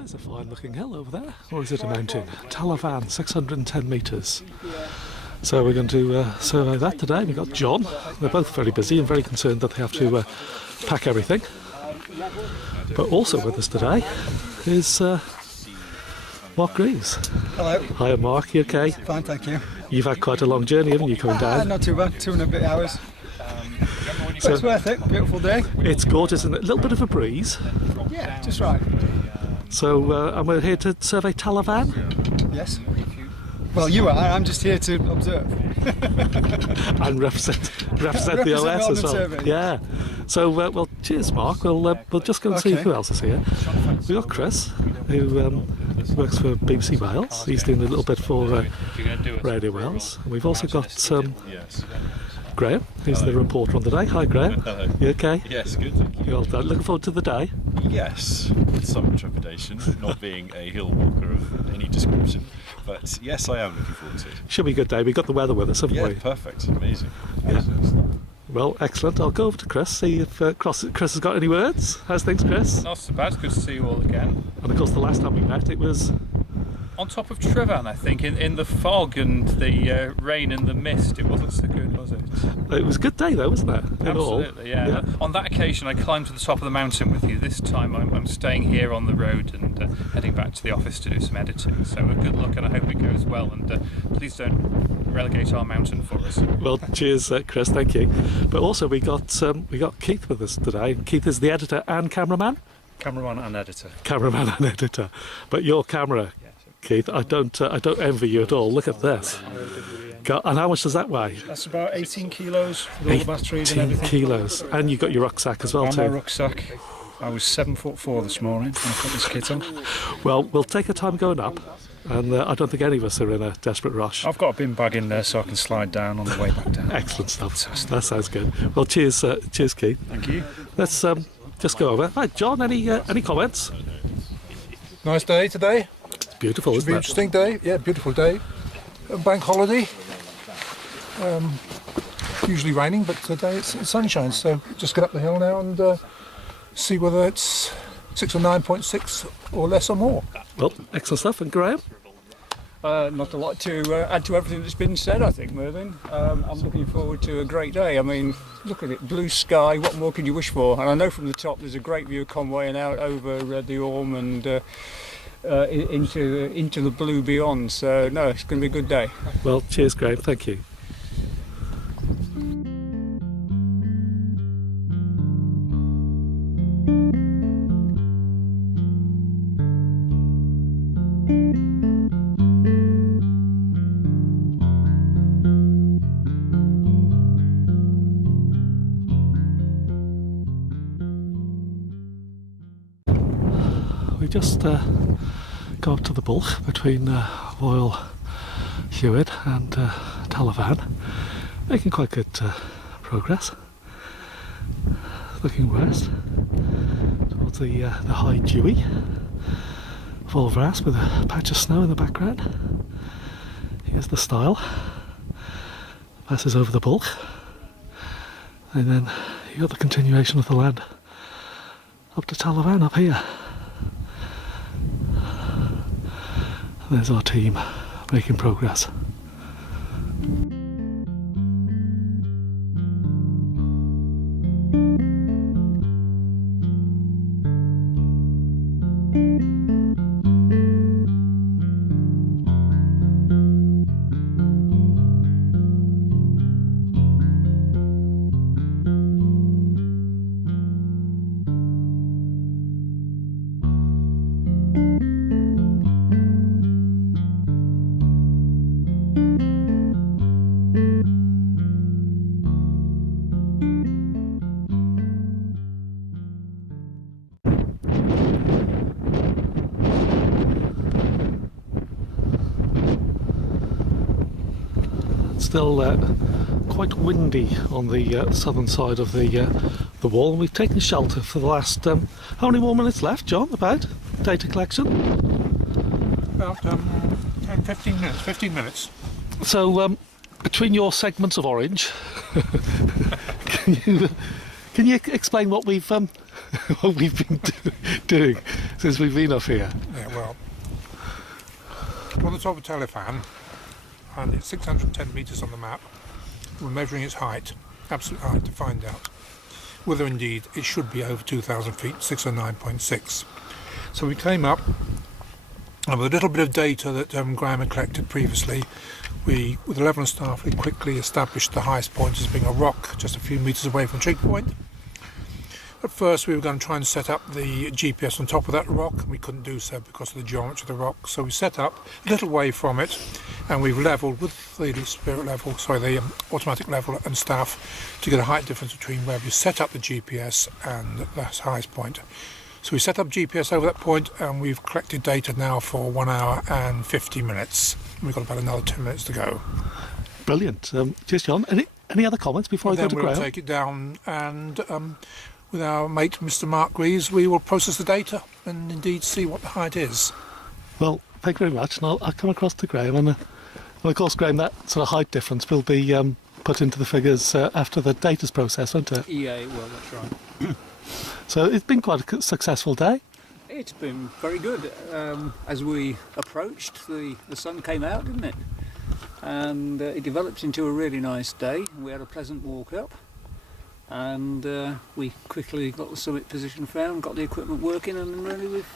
There's a fine looking hill over there, or is it a mountain? Tal y Fan, 610 metres. So we're going to survey that today. We've got John. They're both very busy and very concerned that they have to pack everything. But also with us today is Mark Greaves. Hello. Hi Mark, you okay? Fine, thank you. You've had quite a long journey, haven't you, coming down? Not too bad, 2 and a bit hours. So it's worth it, beautiful day. It's gorgeous, and a little bit of a breeze. Yeah, just right. So, and we're here to survey Tal y Fan? Yes. Well, you are, I'm just here to observe. And represent the OS as well. Survey. Yeah. So, well, cheers Mark. We'll just go and see who else is here. We've got Chris, who works for BBC Wales. He's doing a little bit for Radio Wales. And we've also got Graham, who's the reporter on the day. Hi Graham. Hello. You okay? Yes, good, thank you. Well done. Looking forward to the day? Yes, with some trepidation, not being a hill walker of any description. But yes, I am looking forward to it. Should be a good day. We've got the weather with us, haven't we? Yeah, perfect, amazing. Yeah. Well, excellent. I'll go over to Chris, see if Chris has got any words. How's things, Chris? Not so bad, good to see you all again. And of course, the last time we met, it was On top of Trevan, I think, in the fog and the rain and the mist. It wasn't so good, was it? It was a good day, though, wasn't it? In Absolutely, all. yeah. On that occasion, I climbed to the top of the mountain with you. This time, I'm staying here on the road and heading back to the office to do some editing. So, a good luck, and I hope it goes well. And please don't relegate our mountain for us. Well, cheers, Chris. Thank you. But also, we got Keith with us today. Keith is the editor and cameraman. Cameraman and editor. Cameraman and editor. But your camera, Keith, I don't envy you at all. Look at this. And how much does that weigh? That's about 18 kilos with all the batteries and 18 everything. kilos. And you've got your rucksack as well, And too. my rucksack. I was 7'4" this morning when I put this kit on. Well, we'll take our time going up. And I don't think any of us are in a desperate rush. I've got a bin bag in there so I can slide down on the way back down. Excellent stuff. Fantastic. That sounds good. Well, cheers, Keith. Thank you. Let's just go over. Right, John, any comments? Nice day today. It's beautiful, Should be isn't an it? interesting day. Yeah, beautiful day. Bank holiday. Usually raining, but today it's sunshine. So just get up the hill now and see whether it's 6 or 9.6 or less or more. Well, excellent stuff. And Graham? Not a lot to add to everything that's been said, I think, Mervyn. I'm looking forward to a great day. I mean, look at it, blue sky, what more can you wish for? And I know from the top there's a great view of Conwy and out over the Orme and into the blue beyond. So, no, it's going to be a good day. Well, cheers, Graham. Thank you. We just go up to the bulk between Royal Hewitt and Tal y Fan, making quite good progress. Looking west towards the high Dewey, full grass with a patch of snow in the background. Here's the stile, passes over the bulk, and then you got the continuation of the land up to Tal y Fan up here. There's our team making progress. Still quite windy on the southern side of the wall, and we've taken shelter for the last how many more minutes left, John? About data collection? About 10, 15 minutes. 15 minutes. So between your segments of orange, can you explain what we've what we've been doing since we've been up here. Yeah, well, we're on the top of Tal y Fan, and it's 610 metres on the map. We're measuring its height, absolute height, to find out whether indeed it should be over 2,000 feet, 609.6. So we came up, and with a little bit of data that Graham had collected previously, we, with 11 staff, we quickly established the highest point as being a rock just a few metres away from Trig Point. At first we were going to try and set up the GPS on top of that rock, and we couldn't do so because of the geometry of the rock. So we set up a little way from it, and we've levelled with the the automatic level and staff to get a height difference between where we set up the GPS and the highest point. So we set up GPS over that point, and we've collected data now for 1 hour and 50 minutes. We've got about another 10 minutes to go. Brilliant. Cheers, John. Any other comments before I go to Then we'll Graham? take it down, and with our mate Mr. Mark Greaves, we will process the data and indeed see what the height is. Well, thank you very much, and I'll come across to Graham. And of course, Graham, that sort of height difference will be put into the figures after the data's processed, won't it? Yeah, well, that's right. So it's been quite a successful day. It's been very good. As we approached, the sun came out, didn't it? And it developed into a really nice day. We had a pleasant walk up, and we quickly got the summit position found, got the equipment working, and really we've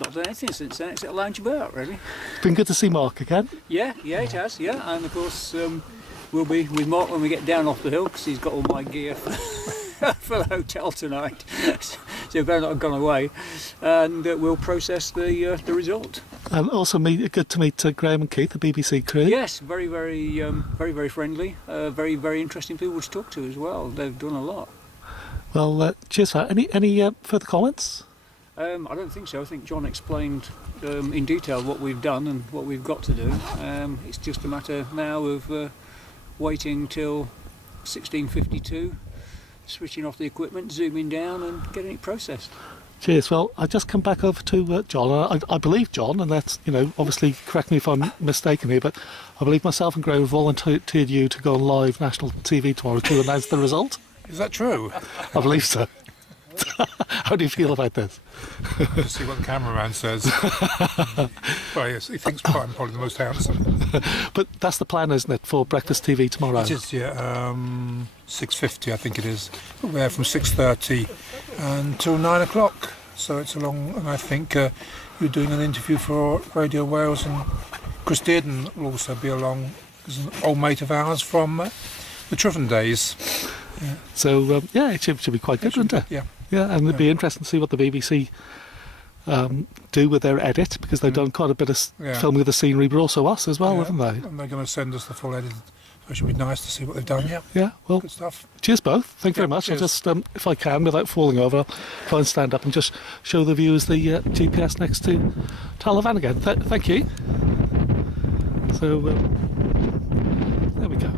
not done anything since then except lounge about, really. It's been good to see Mark again. Yeah, it has, yeah. And of course, we'll be with Mark when we get down off the hill, because he's got all my gear for the hotel tonight. So he better not have gone away. And we'll process the result. And also good to meet Graham and Keith, the BBC crew. Yes, very, very friendly. Very, very interesting people to talk to as well. They've done a lot. Well, cheers for that. Any further comments? I don't think so. I think John explained in detail what we've done and what we've got to do. It's just a matter now of waiting till 16:52, switching off the equipment, zooming down and getting it processed. Cheers. Well, I just come back over to John. I believe John, and that's, obviously correct me if I'm mistaken here, but I believe myself and Graham have volunteered you to go on live national TV tomorrow to announce the result. Is that true? I believe so. How do you feel about this? To see what the cameraman says. Well, yes, he thinks I'm probably the most handsome. But that's the plan, isn't it, for Breakfast TV tomorrow? It is, yeah. 6:50, I think it is. We're there from 6:30 until 9 o'clock. So it's a long, and I think you're doing an interview for Radio Wales, and Chris Dearden will also be along. He's an old mate of ours from the Triffin days. Yeah. So, it should be quite good, wouldn't it? Yeah. Yeah, and it'd be interesting to see what the BBC do with their edit, because they've done quite a bit of filming of the scenery, but also us as well, haven't they? And they're going to send us the full edit. So it should be nice to see what they've done, yeah. Yeah, well, good stuff. Cheers both. Thank you very much. Cheers. I'll just, if I can, without falling over, I'll try and stand up and just show the viewers the GPS next to Tal y Fan again. Thank you. So, there we go.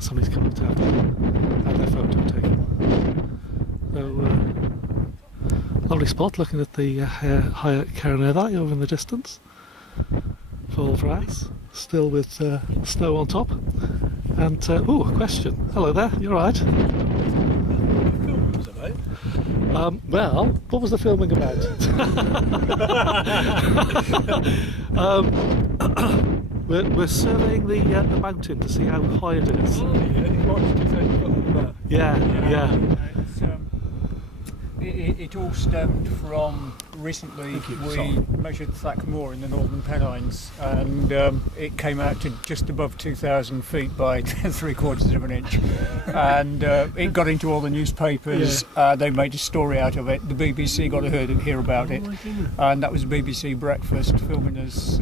Somebody's come up to have their photo taken. So, lovely spot, looking at the higher Carneddau over in the distance. Full grass, still with snow on top. And, a question. Hello there, you alright? Well, what was the filming about? We're surveying the mountain to see how high it is. Yeah. It all stemmed from recently we measured Thackmore in the Northern Pennines, and it came out to just above 2,000 feet by 3/4 of an inch, and it got into all the newspapers. They made a story out of it. The BBC got to hear about it, and that was BBC Breakfast filming us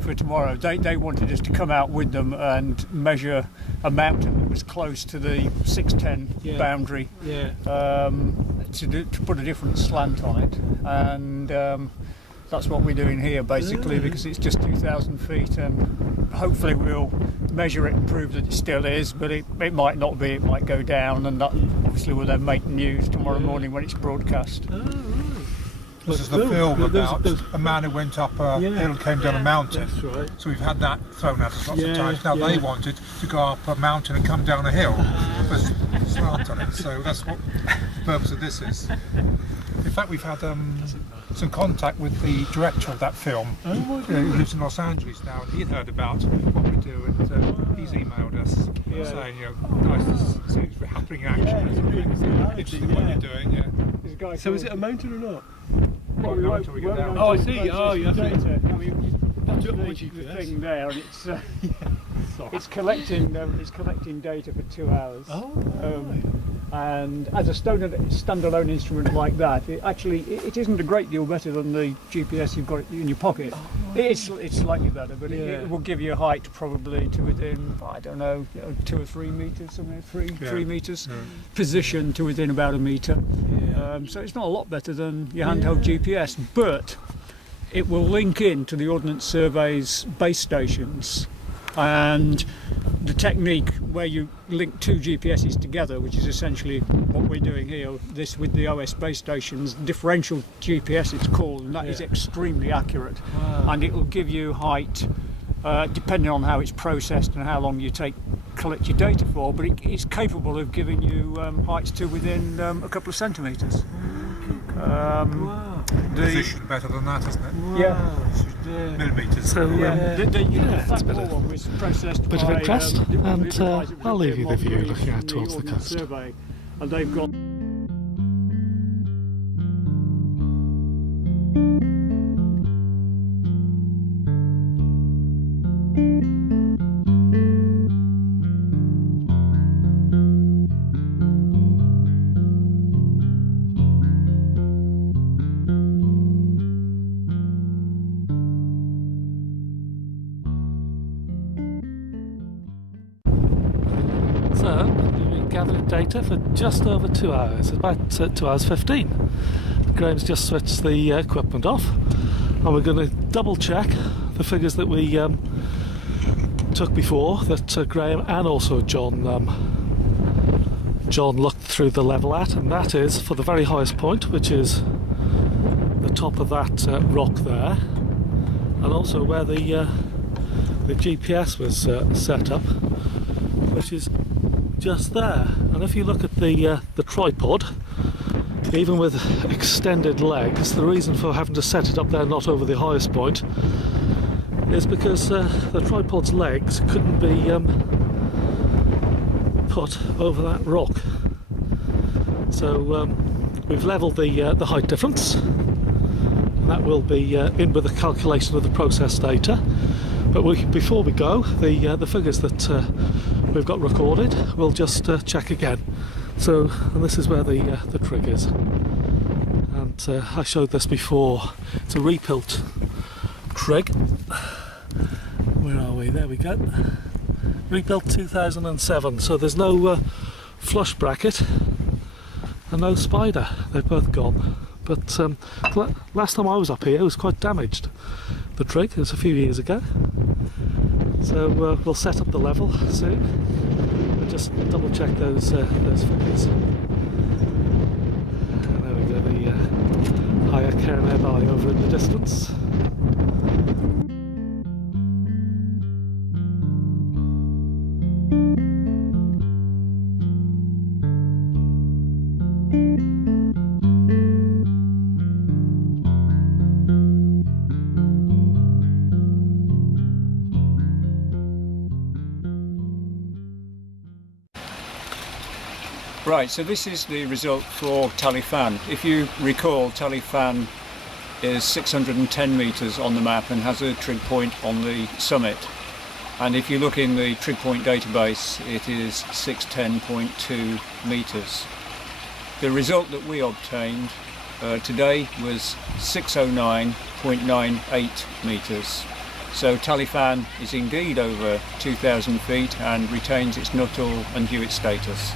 for tomorrow. They wanted us to come out with them and measure a mountain that was close to the 610 boundary, to put a different slant on it, and that's what we're doing here basically, because it's just 2,000 feet, and hopefully we'll measure it and prove that it still is, but it might not be, it might go down, and that obviously will then make news tomorrow morning when it's broadcast. This is the film about a man who went up a hill and came down a mountain. That's right. So we've had that thrown at us lots of times. Now they wanted to go up a mountain and come down a hill with a slant on it. So that's what purpose of this is. In fact, we've had some contact with the director of that film, who lives in Los Angeles now, and he'd heard about what we do, and he's emailed us saying, nice to see it's happening in action. Interesting what you're doing, So is it a mountain or not? Well, we won't until we get down. Oh, I see. Oh, yes. The thing there, and it's collecting data for 2 hours. And as a standalone instrument like that, it isn't a great deal better than the GPS you've got in your pocket. It's slightly better, but it will give you a height probably to within, I don't know, 2 or 3 meters, somewhere 3 meters. Position to within about a meter. So it's not a lot better than your handheld GPS, but it will link in to the Ordnance Survey's base stations, and the technique where you link 2 GPSs together, which is essentially what we're doing here, this with the OS base stations, differential GPS it's called, and that is extremely accurate. And it will give you height depending on how it's processed and how long you collect your data for, but it's capable of giving you heights to within a couple of centimetres. Position better than that, isn't it? Millimetres. So, That one was processed bit of by, interest, and I'll leave you the view Mark looking out Greaves towards the from Ordnance coast. Survey, and they've got. So, we've been gathering data for just over 2 hours, about 2 hours 15. Graham's just switched the equipment off, and we're going to double check the figures that we took before, that Graham and also John looked through the level at, and that is for the very highest point, which is the top of that rock there, and also where the GPS was set up, which is just there. And if you look at the tripod, even with extended legs, the reason for having to set it up there, not over the highest point, is because the tripod's legs couldn't be put over that rock. So we've levelled the height difference, and that will be in with the calculation of the process data. But before we go, the figures that we've got recorded, we'll just check again. So, and this is where the trig is. And I showed this before. It's a rebuilt trig. Where are we? There we go. Rebuilt 2007. So there's no flush bracket and no spider. They've both gone. But last time I was up here, it was quite damaged. The trig, it was a few years ago. So we'll set up the level soon and just double check those figures. And there we go, the higher Carneddau over in the distance. Right, so this is the result for Tal y Fan. If you recall, Tal y Fan is 610 metres on the map and has a trig point on the summit. And if you look in the trig point database, it is 610.2 metres. The result that we obtained today was 609.98 metres. So Tal y Fan is indeed over 2,000 feet and retains its Nuttall and Hewitt status.